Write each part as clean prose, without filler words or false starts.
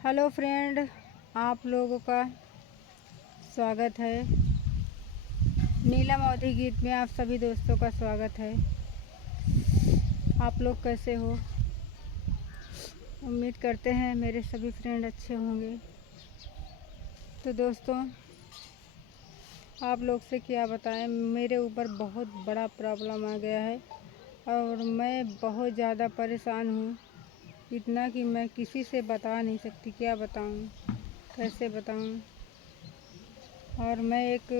Hello friend, आप लोगों का स्वागत है। नीलम अवधी गीत में आप सभी दोस्तों का स्वागत है। आप लोग कैसे हो? उम्मीद करते हैं मेरे सभी फ्रेंड अच्छे होंगे। तो दोस्तों, आप लोग से क्या बताएं, मेरे ऊपर बहुत बड़ा प्रॉब्लम आ गया है और मैं बहुत ज़्यादा परेशान हूँ। इतना कि मैं किसी से बता नहीं सकती, क्या बताऊँ, कैसे बताऊँ। और मैं एक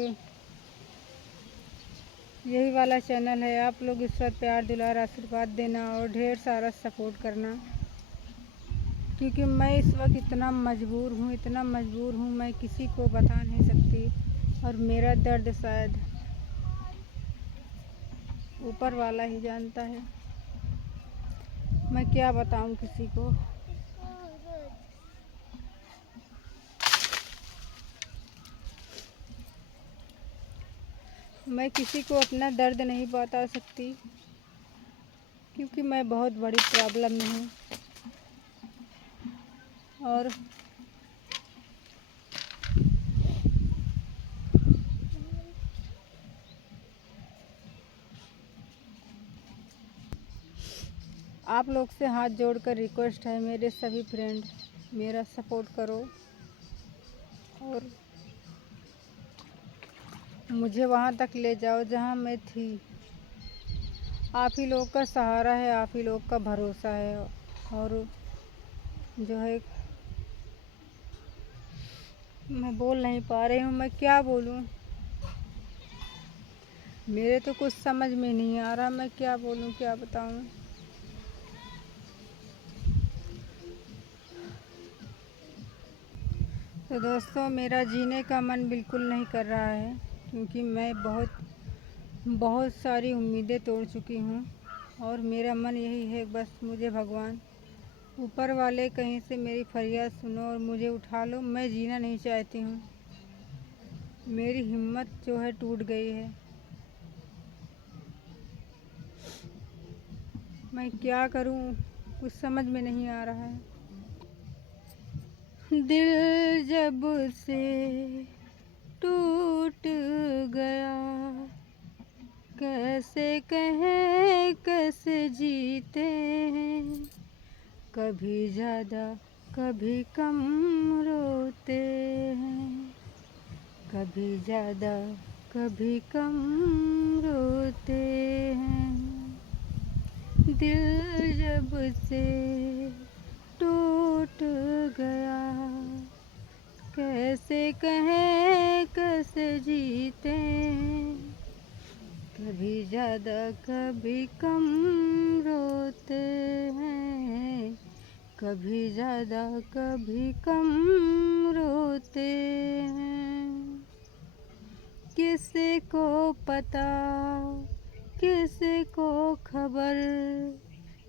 यही वाला चैनल है, आप लोग इस पर प्यार दुलार आशीर्वाद देना और ढेर सारा सपोर्ट करना, क्योंकि मैं इस वक्त इतना मजबूर हूँ, मैं किसी को बता नहीं सकती। और मेरा दर्द शायद ऊपर वाला ही जानता है, मैं क्या बताऊँ किसी को। मैं किसी को अपना दर्द नहीं बता सकती, क्योंकि मैं बहुत बड़ी प्रॉब्लम में हूँ। और आप लोग से हाथ जोड़कर रिक्वेस्ट है, मेरे सभी फ्रेंड मेरा सपोर्ट करो और मुझे वहाँ तक ले जाओ जहाँ मैं थी। आप ही लोग का सहारा है, आप ही लोग का भरोसा है। और जो है, मैं बोल नहीं पा रही हूँ, मैं क्या बोलूँ। मेरे तो कुछ समझ में नहीं आ रहा, मैं क्या बोलूँ, क्या बताऊँ। तो दोस्तों, मेरा जीने का मन बिल्कुल नहीं कर रहा है, क्योंकि मैं बहुत सारी उम्मीदें तोड़ चुकी हूँ। और मेरा मन यही है, बस मुझे भगवान ऊपर वाले कहीं से मेरी फरियाद सुनो और मुझे उठा लो। मैं जीना नहीं चाहती हूँ, मेरी हिम्मत जो है टूट गई है। मैं क्या करूँ, कुछ समझ में नहीं आ रहा है। दिल जब से टूट गया, कैसे कहें कैसे जीते हैं। कभी ज़्यादा कभी कम रोते हैं, कभी ज़्यादा कभी कम रोते हैं। दिल जब से टूट गया, कैसे कहें कैसे जीते हैं। कभी ज़्यादा कभी कम रोते हैं, कभी ज़्यादा कभी कम रोते हैं। किसी को पता किसी को खबर,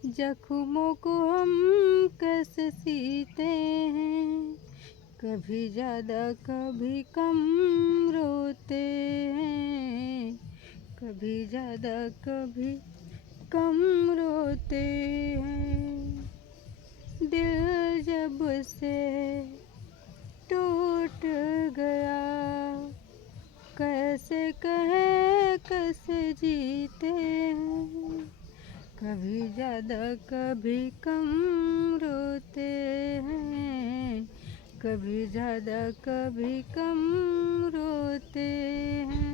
जख्मों को हम कैसे सीते हैं। कभी ज़्यादा कभी कम रोते हैं, कभी ज़्यादा कभी कम रोते हैं। दिल जब से टूट गया, कैसे कहें कैसे जीते हैं। कभी ज़्यादा कभी कम रोते हैं, कभी ज़्यादा कभी कम रोते हैं।